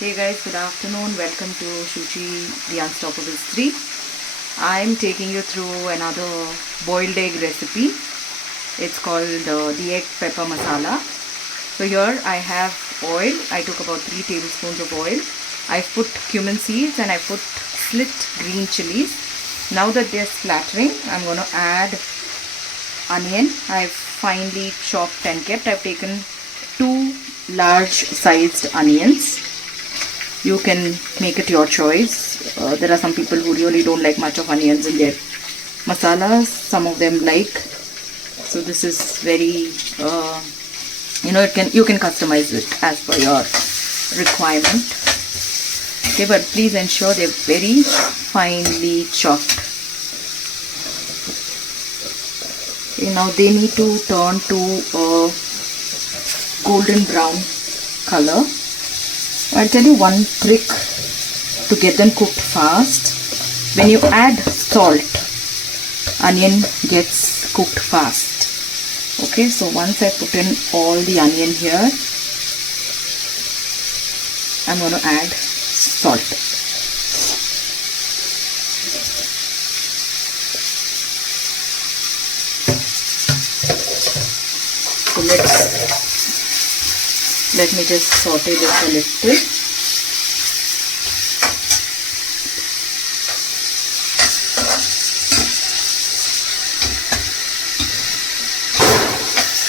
Hey guys, good afternoon. Welcome to Shuchi the Unstoppable 3. I'm taking you through another boiled egg recipe. It's called the egg pepper masala. So here I have oil. I took about 3 tablespoons of oil. I put cumin seeds and I put slit green chilies. Now that they're splattering, I'm going to add onion. I've finely chopped and kept. I've taken 2 large sized onions. You can make it your choice. There are some people who really don't like much of onions in their masalas. Some of them like. So this is very, you can customize it as per your requirement. Okay, but please ensure they're very finely chopped. Okay, now they need to turn to a golden brown color. I'll tell you one trick to get them cooked fast. When you add salt, onion gets cooked fast. Okay, so once I put in all the onion here, I'm going to add salt. So let me just saute this a little.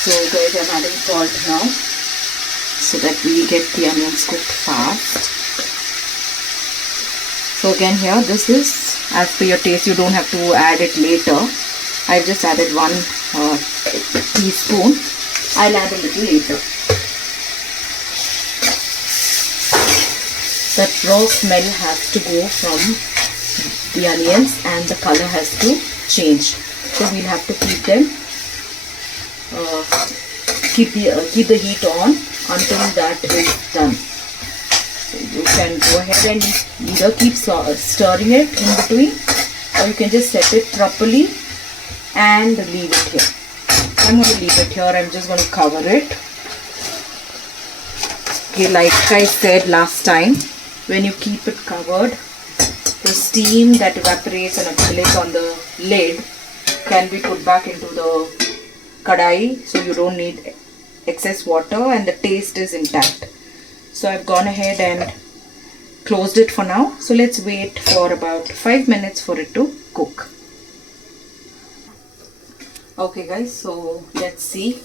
So guys, I'm adding salt now so that we get the onions cooked fast. So again here, this is as per your taste. You don't have to add it later. I've just added 1 teaspoon. I'll add a little later. That raw smell has to go from the onions and the color has to change. So we'll have to keep them, keep the heat on until that is done. So you can go ahead and either keep stirring it in between, or you can just set it properly and leave it here. I'm going to leave it here. I'm just going to cover it. Okay, like I said last time, when you keep it covered, the steam that evaporates and accumulates on the lid can be put back into the kadai, so you don't need excess water and the taste is intact. So I've gone ahead and closed it for now. So let's wait for about 5 minutes for it to cook. Okay guys, so let's see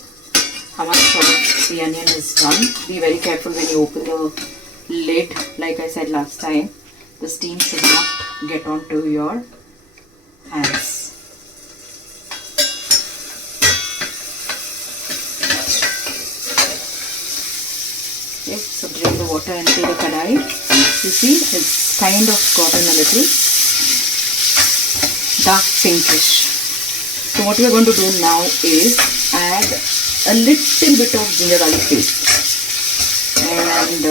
how much of the onion is done. Be very careful when you open the lid. Like I said last time, the steam should not get onto your hands. Okay, so drain the water into the kadai. You see, it's kind of gotten a little dark pinkish. So what we are going to do now is add a little bit of ginger garlic paste. And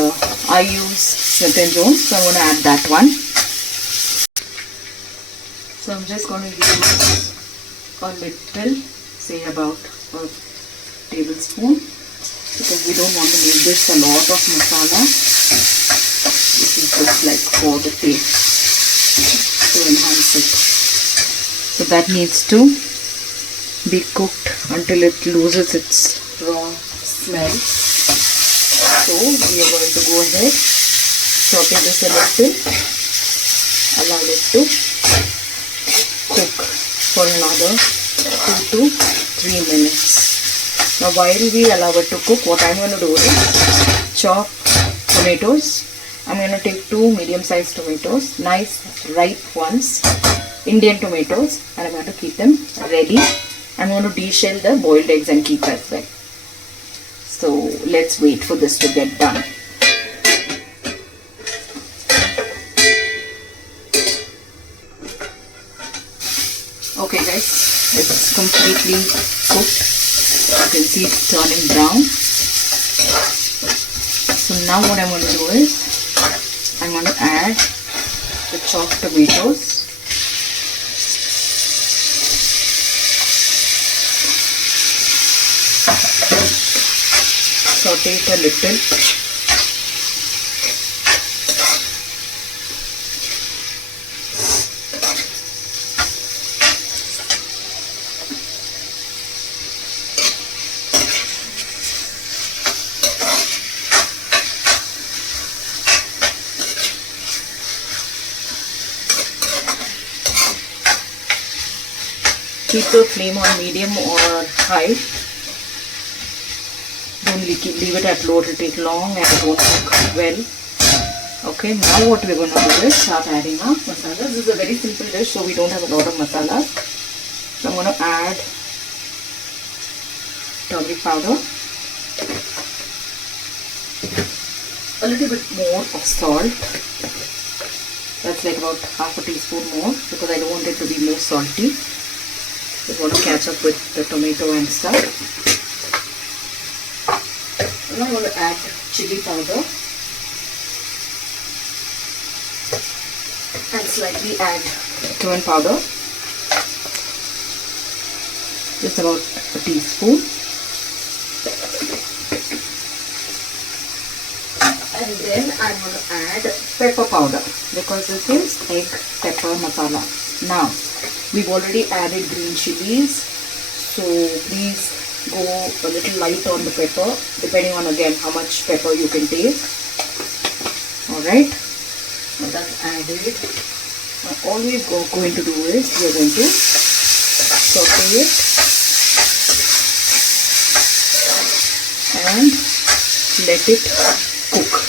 I use Smith & Jones, so I'm going to add that one. So I'm just going to use a little, say about a tablespoon, because we don't want to make this a lot of masala. This is just like for the taste, to enhance it. So that needs to be cooked until it loses its raw smell. So we are going to go ahead, saute this a little, allow it to cook for another 2 to 3 minutes. Now while we allow it to cook, what I'm going to do is chop tomatoes. I'm going to take 2 medium-sized tomatoes, nice ripe ones, Indian tomatoes, and I'm going to keep them ready. I'm going to de-shell the boiled eggs and keep as well. So let's wait for this to get done. Okay guys, it's completely cooked. You can see it's turning brown. So now what I'm going to do is, I'm going to add the chopped tomatoes. Saute it a little. Keep the flame on medium or high. Don't leave it at low, it will take long and it won't cook well. Okay, now what we're going to do is start adding our masala. This is a very simple dish, so we don't have a lot of masala. So I'm going to add turmeric powder, a little bit more of salt. That's like about half a teaspoon more because I don't want it to be more salty. Just want to catch up with the tomato and stuff. Now I'm going to add chili powder and slightly add cumin powder. Just about a teaspoon. And then I'm going to add pepper powder because this is egg pepper masala. Now, we've already added green chilies, so please go a little light on the pepper depending on again how much pepper you can taste. Alright, now that's added. Now all we're going to do is we're going to saute it and let it cook.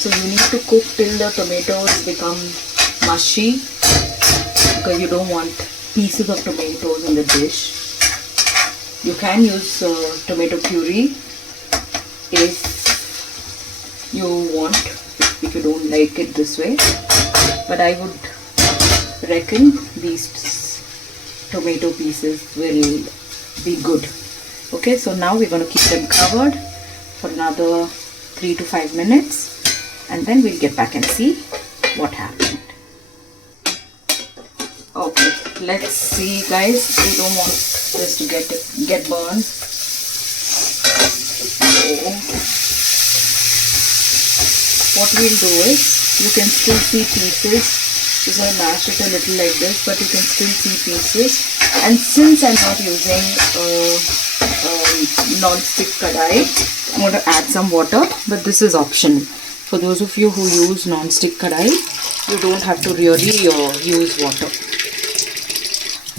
So you need to cook till the tomatoes become mushy because you don't want pieces of tomatoes in the dish. You can use tomato puree if you want, if you don't like it this way, but I would reckon these tomato pieces will be good. Okay, so now we're going to keep them covered for another 3 to 5 minutes. And then we'll get back and see what happened. Okay, let's see guys. We don't want this to get burned. So what we'll do is, you can still see pieces. Just going to mash it a little like this, but you can still see pieces. And since I'm not using non-stick kadai, I'm going to add some water, but this is optional. For those of you who use non-stick kadai, you don't have to really use water.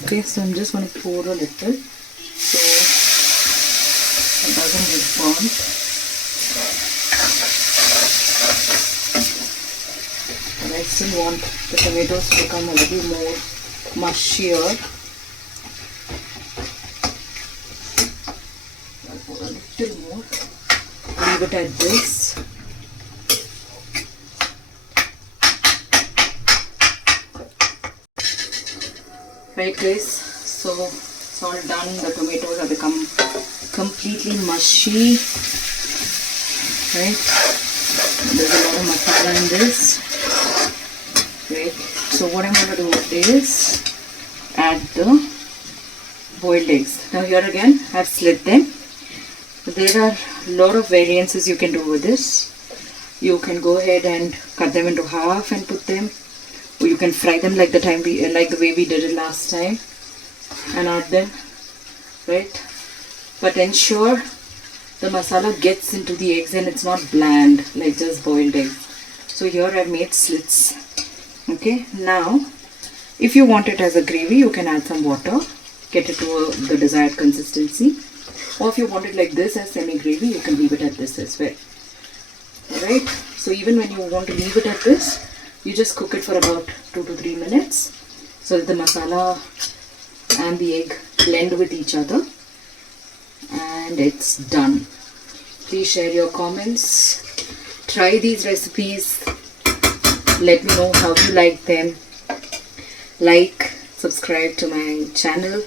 Okay, so I'm just going to pour a little so it doesn't get burnt. And I still want the tomatoes to become a little more mushier. I'll pour a little more. Leave it at this. Right guys, so it's all done. The tomatoes have become completely mushy. Right, there's a lot of masala in this. Right, so what I'm going to do is add the boiled eggs. Now here again I've slit them. There are a lot of variances you can do with this. You can go ahead and cut them into half and put them. Or you can fry them like the way we did it last time and add them, right? But ensure the masala gets into the eggs and it's not bland like just boiled eggs. So here I've made slits. Okay, now if you want it as a gravy, you can add some water, get it to the desired consistency. Or if you want it like this as semi-gravy, you can leave it at this as well. Alright, so even when you want to leave it at this, you just cook it for about 2 to 3 minutes so that the masala and the egg blend with each other, and it's done. Please share your comments. Try these recipes. Let me know how you like them. Like, subscribe to my channel.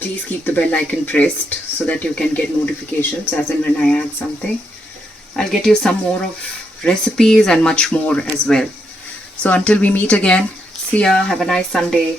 Please keep the bell icon pressed so that you can get notifications as and when I add something. I'll get you some more of recipes and much more as well. So until we meet again, see ya, have a nice Sunday.